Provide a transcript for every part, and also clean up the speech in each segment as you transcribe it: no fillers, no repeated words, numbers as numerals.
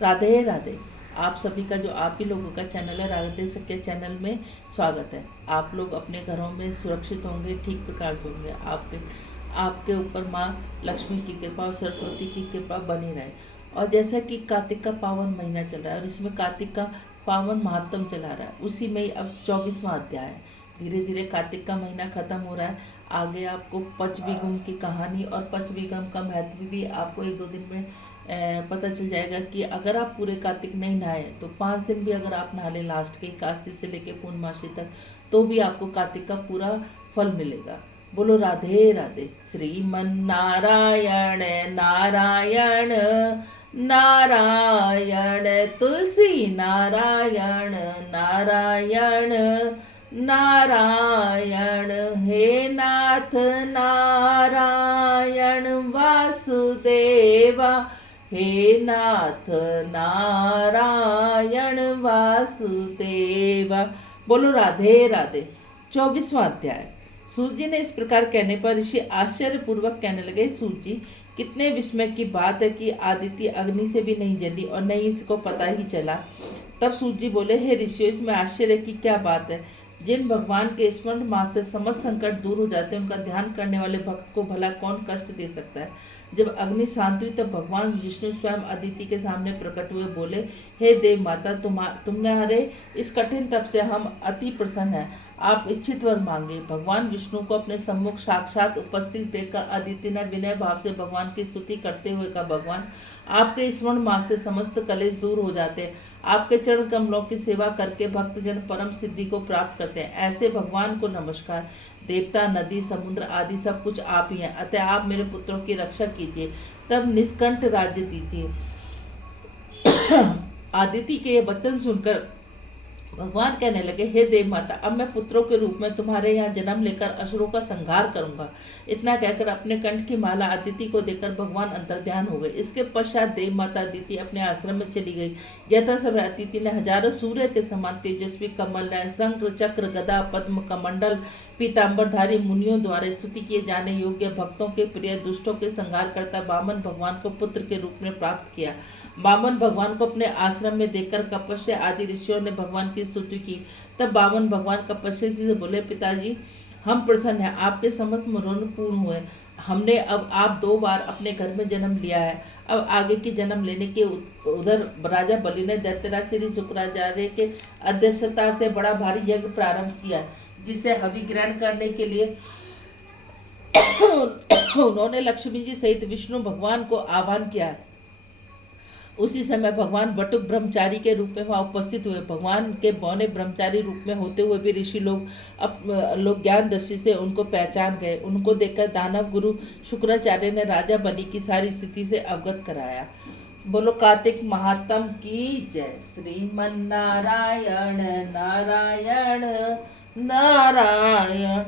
राधे राधे। आप सभी का जो आप ही लोगों का चैनल है राधे सत्य चैनल में स्वागत है। आप लोग अपने घरों में सुरक्षित होंगे, ठीक प्रकार से होंगे। आपके ऊपर माँ लक्ष्मी की कृपा और सरस्वती की कृपा बनी रहे। और जैसा कि कार्तिक का पावन महीना चल रहा है और इसमें कार्तिक का पावन महात्म चला रहा है, उसी में ही अब 24वां अध्याय है। धीरे धीरे कार्तिक का महीना खत्म हो रहा है। आगे आपको पंचविगम की कहानी और पंचविगम का महत्व भी आपको एक दो दिन में पता चल जाएगा कि अगर आप पूरे कार्तिक नहीं नहाए तो 5 दिन भी अगर आप नहा लें लास्ट के एकादशी से लेकर पूर्णमासी तक, तो भी आपको कार्तिक का पूरा फल मिलेगा। बोलो राधे राधे। श्रीमन नारायण नारायण नारायण, तुलसी नारायण नारायण नारायण, हे नाथ नारायण वासुदेवा, हे नाथ नारायण वासुदेवा। बोलो राधे राधे। 24वां अध्याय। सूत जी ने इस प्रकार कहने पर ऋषि आश्चर्यपूर्वक कहने लगे, सूत जी कितने विस्मय की बात है कि आदिति अग्नि से भी नहीं जली और नहीं इसको पता ही चला। तब सूत जी बोले, हे ऋषियों, इसमें आश्चर्य की क्या बात है। जिन भगवान के स्मरण मास से समस्त संकट दूर हो जाते हैं, उनका ध्यान करने वाले भक्त को भला कौन कष्ट दे सकता है। जब अग्नि शांत हुई तब भगवान विष्णु स्वयं अदिति के सामने प्रकट हुए, बोले, हे देव माता, तुम्हारे इस कठिन तप से हम अति प्रसन्न हैं। आप इच्छित वर मांगे। भगवान विष्णु को अपने सम्मुख साक्षात उपस्थित देखकर अदिति ने विनय भाव से भगवान की स्तुति करते हुए कहा, भगवान, आपके स्मरण मास से समस्त कलेश दूर हो जाते हैं। आपके चरण कमलों की सेवा करके भक्तजन परम सिद्धि को प्राप्त करते हैं। ऐसे भगवान को नमस्कार। देवता, नदी, समुद्र आदि सब कुछ आप ही हैं, अतः आप मेरे पुत्रों की रक्षा कीजिए, तब निष्कंठ राज्य दीजिए। आदिति के ये वचन सुनकर भगवान कहने लगे, हे देव माता, अब मैं पुत्रों के रूप में तुम्हारे यहाँ जन्म लेकर असुरों का संहार करूंगा। इतना कहकर अपने कंठ की माला अदिति को देकर भगवान अंतर्ध्यान हो गए। इसके पश्चात देव माता अदिति अपने आश्रम में चली गई। यथा समय अदिति ने हजारों सूर्य के समान तेजस्वी कमल नयन, शंख चक्र गदा पद्म कमंडल पीताम्बरधारी मुनियों द्वारा स्तुति किए जाने योग्य भक्तों के प्रिय दुष्टों के संहार करता वामन भगवान को पुत्र के रूप में प्राप्त किया। वामन भगवान को अपने आश्रम में देखकर कपस्य आदि ऋषियों ने भगवान की स्तुति की। तब वामन भगवान कपस्य से बोले, पिताजी, हम प्रसन्न हैं, आपके समस्त मनोरथ पूर्ण हुए। हमने अब आप 2 बार अपने घर में जन्म लिया है। अब आगे के जन्म लेने के उधर राजा बलि ने दैत्यराज श्री शुक्राचार्य के अध्यक्षता से बड़ा भारी यज्ञ प्रारंभ किया, जिसे हवि ग्रहण करने के लिए उन्होंने लक्ष्मी जी सहित विष्णु भगवान को आह्वान किया। उसी समय भगवान बटुक ब्रह्मचारी के रूप में वहाँ उपस्थित हुए। भगवान के बौने ब्रह्मचारी रूप में होते हुए भी ऋषि लोग ज्ञान दृष्टि से उनको पहचान गए। उनको देखकर दानव गुरु शुक्राचार्य ने राजा बलि की सारी स्थिति से अवगत कराया। बोलो कार्तिक महात्म की जय। श्रीमन नारायण नारायण नारायण,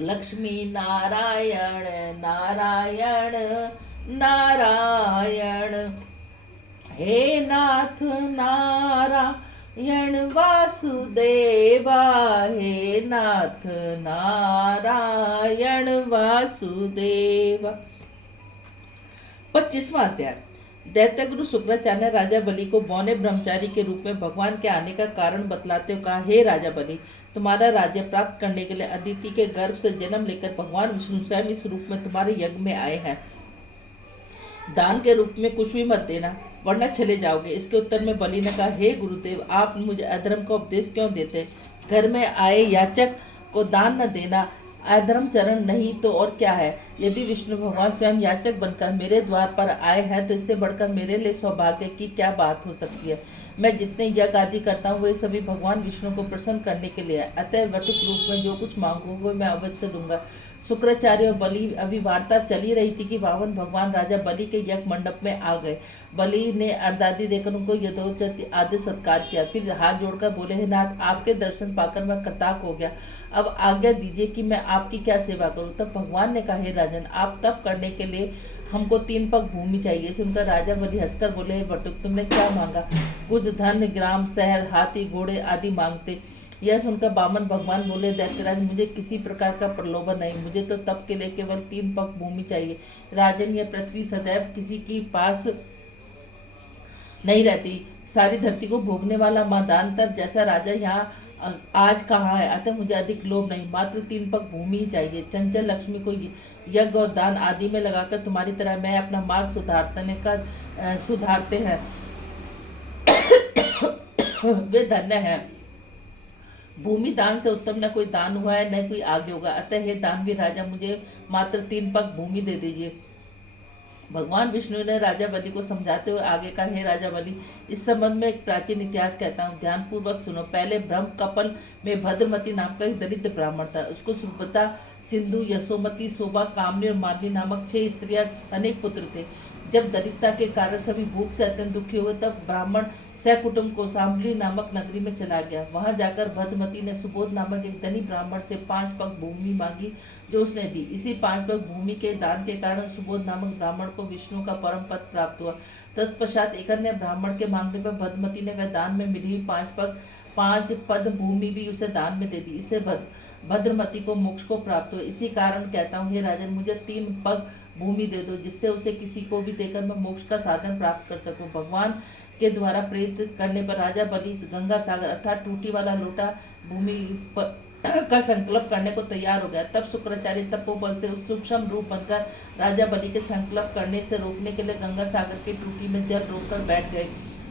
लक्ष्मी नारायण नारायण नारायण, हे नाथ नारायण वासुदेवा, हे नाथ नारायण वासुदेवा। 25वां अध्याय। दैत्य गुरु शुक्राचार्य ने राजा बलि को बौने ब्रह्मचारी के रूप में भगवान के आने का कारण बतलाते हुए कहा, हे राजा बलि, तुम्हारा राज्य प्राप्त करने के लिए अदिति के गर्भ से जन्म लेकर भगवान विष्णु स्वयं इस रूप में तुम्हारे यज्ञ में आए हैं। दान के रूप में कुछ भी मत देना, वरना चले जाओगे। इसके उत्तर में बलि ने कहा, हे गुरुदेव, आप मुझे अधर्म का उपदेश क्यों देते। घर में आए याचक को दान न देना अधर्म चरण नहीं तो और क्या है। यदि विष्णु भगवान स्वयं याचक बनकर मेरे द्वार पर आए हैं तो इससे बढ़कर मेरे लिए सौभाग्य की क्या बात हो सकती है। मैं जितने यज्ञ आदि करता हूँ वे सभी भगवान विष्णु को प्रसन्न करने के लिए है। अतः वटुक रूप में जो कुछ मांगूंगा वो मैं अवश्य दूंगा। शुक्राचार्य और बलि अभी वार्ता चली रही थी कि वामन भगवान राजा बलि के यज्ञ मंडप में आ गए। बलि ने अर्धादि देकर उनको यथोचित आदि सत्कार किया। फिर हाथ जोड़कर बोले, हे नाथ, आपके दर्शन पाकर मैं कृतार्थ हो गया। अब आज्ञा दीजिए कि मैं आपकी क्या सेवा करूं। तब भगवान ने कहा, हे राजन, आप तप करने के लिए हमको 3 पग भूमि चाहिए। सुनकर राजा बलि हंसकर बोले, हे बटुक, तुमने क्या मांगा। कुछ धन, ग्राम, शहर, हाथी, घोड़े आदि मांगते यह सुनकर बामन भगवान बोले, दैत्यराज मुझे किसी प्रकार का प्रलोभन नहीं, मुझे तो तप के लिए केवल 3 पग भूमि चाहिए। राजन, यह पृथ्वी सदैव किसी की पास नहीं रहती, सारी धरती को भोगने वाला मदांतर जैसा राजा यहाँ आज कहाँ है, अतः मुझे अधिक लोभ नहीं, मात्र 3 पग भूमि ही चाहिए। चंचल लक्ष्मी को यज्ञ और दान आदि में लगाकर तुम्हारी तरह मैं अपना मार्ग सुधारते हैं वे धन्य हैं। भूमि दान से उत्तम न कोई दान हुआ है न कोई आगे होगा, अतः हे दानवीर राजा मुझे मात्र 3 पग भूमि दे दीजिए। भगवान विष्णु ने राजा बलि को समझाते हुए आगे कहा, हे राजा बलि, इस संबंध में एक प्राचीन इतिहास कहता हूँ, ध्यान पूर्वक सुनो। पहले ब्रह्म कपल में भद्रमती नाम का एक दरिद्र ब्राह्मण था। उसको सुब्रता, सिंधु, यशोमती, शोभा, कामनी और मालिनी नामक 6 स्त्रियां, अनेक पुत्र थे। जब दरिद्रता के कारण सभी भूख से अत्यंत दुखी हुए तब ब्राह्मण सहकुटुंब कौशाम्बली नामक नगरी में चला गया। वहां जाकर भद्रमती ने सुबोध नामक एक धनी ब्राह्मण से 5 पग भूमि मांगी, जो उसने दी। इसी 5 पग भूमि के दान के कारण सुबोध नामक ब्राह्मण को विष्णु का परम पद प्राप्त हुआ। तत्पश्चात एक अन्य ब्राह्मण के मांगने पर भद्रमती ने वह दान में मिली हुई 5 पद भूमि भी उसे दान में दे दी। इससे भद्रमती को मोक्ष को प्राप्त हुआ। इसी कारण कहता हूँ, हे राजन, मुझे 3 पग भूमि दे दो, जिससे उसे किसी को भी देकर मैं मोक्ष का साधन प्राप्त कर सकूं। भगवान के द्वारा प्रेरित करने पर राजा बलि गंगा सागर अर्थात टूटी वाला लोटा भूमि का संकल्प करने को तैयार हो गया। तब शुक्राचार्य तपोबल से उस सूक्ष्म रूप बनकर राजा बलि के संकल्प करने से रोकने के लिए गंगा सागर की टूटी में जल रोककर बैठ गए।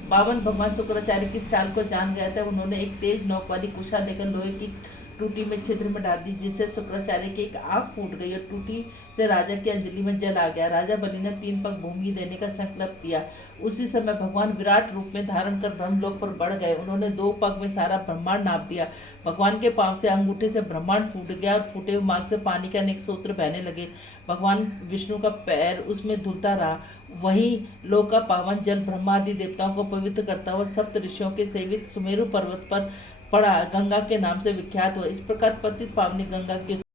बावन भगवान शुक्राचार्य किस चाल को जान गया था। उन्होंने एक तेज नोक वाली कुशा लेकर लोहे की टूटी में छिद्र में डाल दी, जिससे शुक्राचार्य की एक आंख फूट गई और टूटी से राजा की अंजलि में जल आ गया। राजा बलि ने 3 पग भूमि देने का संकल्प किया। उसी समय भगवान विराट रूप में धारण कर ब्रह्मलोक पर बढ़ गए। उन्होंने 2 पग में सारा ब्रह्मांड नाप दिया। भगवान के पांव से अंगूठे से ब्रह्मांड फूट गया और फूटे हुए मार्ग से पानी के अनेक स्रोत बहने लगे। भगवान विष्णु का पैर उसमें धुलता रहा। वहीं लोक का पावन जल ब्रह्मादि देवताओं को पवित्र करता हुआ सप्त ऋषियों के सेवित सुमेरु पर्वत पर पड़ा गंगा के नाम से विख्यात हुआ। इस प्रकार पतित पावनी गंगा की